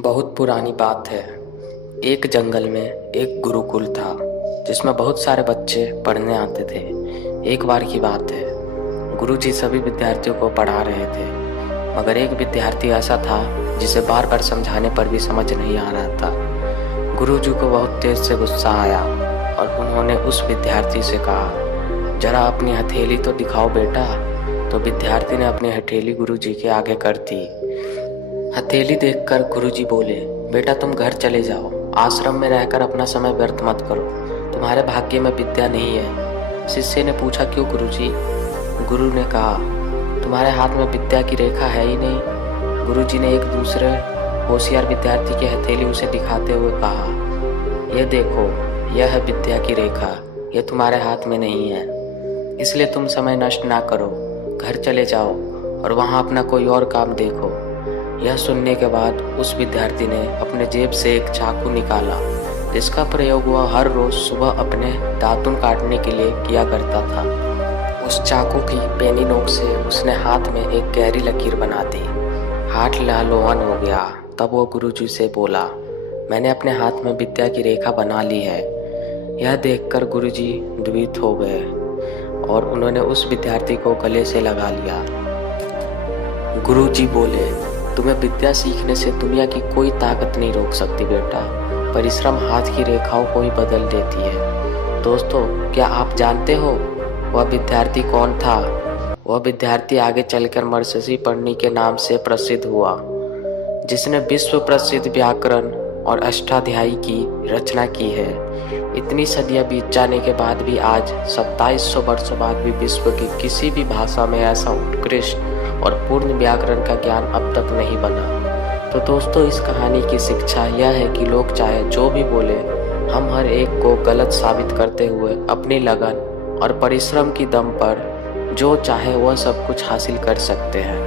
बहुत पुरानी बात है। एक जंगल में एक गुरुकुल था जिसमें बहुत सारे बच्चे पढ़ने आते थे। एक बार की बात है, गुरुजी सभी विद्यार्थियों को पढ़ा रहे थे, मगर एक विद्यार्थी ऐसा था जिसे बार बार समझाने पर भी समझ नहीं आ रहा था। गुरुजी को बहुत तेज से गुस्सा आया और उन्होंने उस विद्यार्थी से कहा, जरा अपनी हथेली तो दिखाओ बेटा। तो विद्यार्थी ने अपनी हथेली गुरुजी के आगे कर दी। हथेली देखकर गुरुजी बोले, बेटा तुम घर चले जाओ, आश्रम में रहकर अपना समय व्यर्थ मत करो, तुम्हारे भाग्य में विद्या नहीं है। शिष्य ने पूछा, क्यों गुरुजी? गुरु ने कहा, तुम्हारे हाथ में विद्या की रेखा है ही नहीं। गुरुजी ने एक दूसरे होशियार विद्यार्थी की हथेली उसे दिखाते हुए कहा, यह देखो, यह है विद्या की रेखा, यह तुम्हारे हाथ में नहीं है, इसलिए तुम समय नष्ट ना करो, घर चले जाओ और वहाँ अपना कोई और काम देखो। यह सुनने के बाद उस विद्यार्थी ने अपने जेब से एक चाकू निकाला, जिसका प्रयोग वह हर रोज सुबह अपने दातुन काटने के लिए किया करता था। उस चाकू की पेनी नोक से उसने हाथ में एक गहरी लकीर बना दी। हाथ लहलहान हो गया। तब वो गुरुजी से बोला, मैंने अपने हाथ में विद्या की रेखा बना ली है। यह देखकर गुरुजी द्वित हो गए और उन्होंने उस विद्यार्थी को गले से लगा लिया। गुरुजी बोले, तुम्हें विद्या सीखने से दुनिया की कोई ताकत नहीं रोक सकती बेटा। परिश्रम हाथ की रेखाओं को ही बदल देती है। दोस्तों, क्या आप जानते हो वह विद्यार्थी कौन था? वह विद्यार्थी आगे चलकर महर्षि पणनि के नाम से प्रसिद्ध हुआ, जिसने विश्व प्रसिद्ध व्याकरण और अष्टाध्यायी की रचना की है। इतनी सदियां बीत जाने के बाद भी आज 2700 वर्षों बाद भी विश्व की किसी भी भाषा में ऐसा उत्कृष्ट और पूर्ण व्याकरण का ज्ञान अब तक नहीं बना। तो दोस्तों, इस कहानी की शिक्षा यह है कि लोग चाहे जो भी बोले, हम हर एक को गलत साबित करते हुए अपनी लगन और परिश्रम की दम पर जो चाहे वह सब कुछ हासिल कर सकते हैं।